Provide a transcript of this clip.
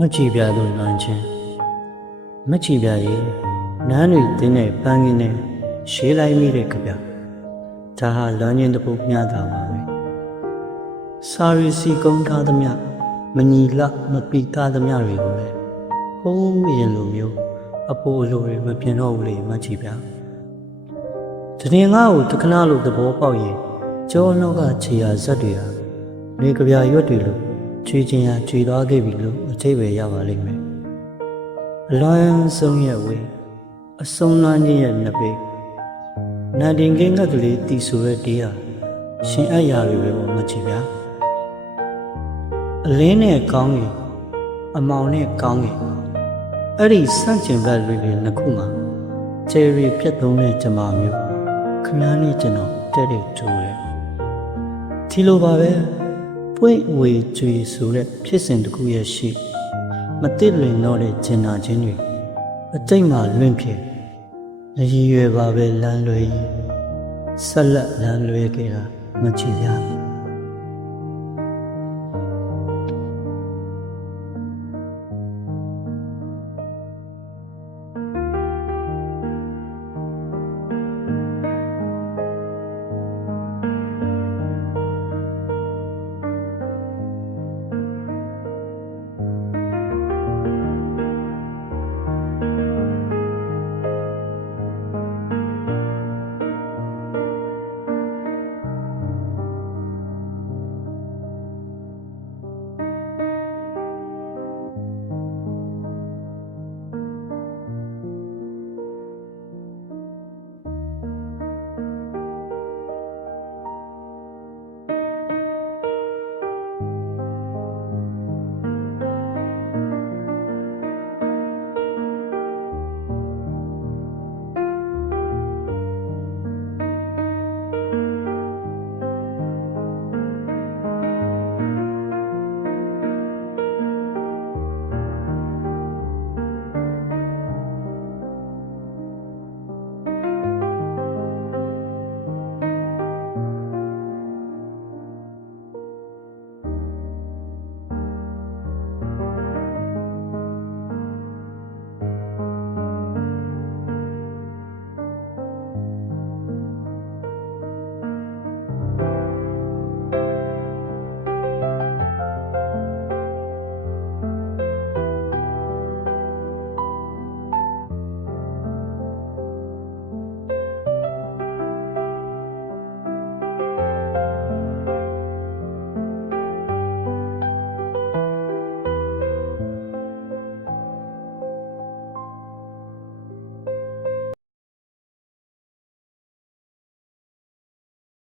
မကြည့်ပြလို့လွန်ချင်းမကြည့်ပြရဲ့နန်းတွေတင်းတဲ့ပန်းကင်းနဲ့ရှေးလိုက်မိတဲ့ကြပြဒါဟာလွန်ချင်းတစ်ပုတ်မျှတာပါပဲစာရီစီကုန်းထားသမျှမညီလမပီကားသမျှတွေကိုလည်းဟိုးရင်လိုမျိုးအပိုးအလိုတွေမပြင်တော့ဘူးလေမကြည့်ပြတရင်ငါ့ကိုတခဏလို့သဘောပေါက်ရင်ကျောင်းနောက်ကခြေရာဇက်တွေဟာနေကြပြရွက်တွေလို့ချွေချင်းရာချွေသွားခဲ့ပြီလို့အချိတ်ပဲရပါလိမ့်မယ်အလွန်ဆုံးရဲ့ဝေးအဆုံးလန်းကြီးရဲ့နှစ်ပေနန္တင်ကင်းကကလေးတီဆိုတဲ့တေးဟာရှင်အပ်ရာတွေပဲပေါ့မကြည့်ဗျာအလင်းနဲ့ကောင်းကင်အမောင်နဲ့ကောင်းကင်အဲ့ဒီစန့်ကျင်ဘက်တွေနှစ်ခုမှာချယ်ရီပြတ်သုံးတဲ့ဂျမာမျိုးခဏနဲ့ကျွန်တော်တဲ့တဲ့ထူတယ်ဒီလိုပါပဲပွင့်ဝေကျွေဆိုတဲ့ဖြစ်စဉ်တစ်ခုရဲ့ရှိမတိလွင်တော့တဲ့ဂျင်နာချင်းတွေအတိတ်မှလွင့်ဖြစ်ရည်ရွယ်ပါပဲလမ်းလွဲဆက်လက်လမ်းလွဲခဲ့တာမချီဗျာ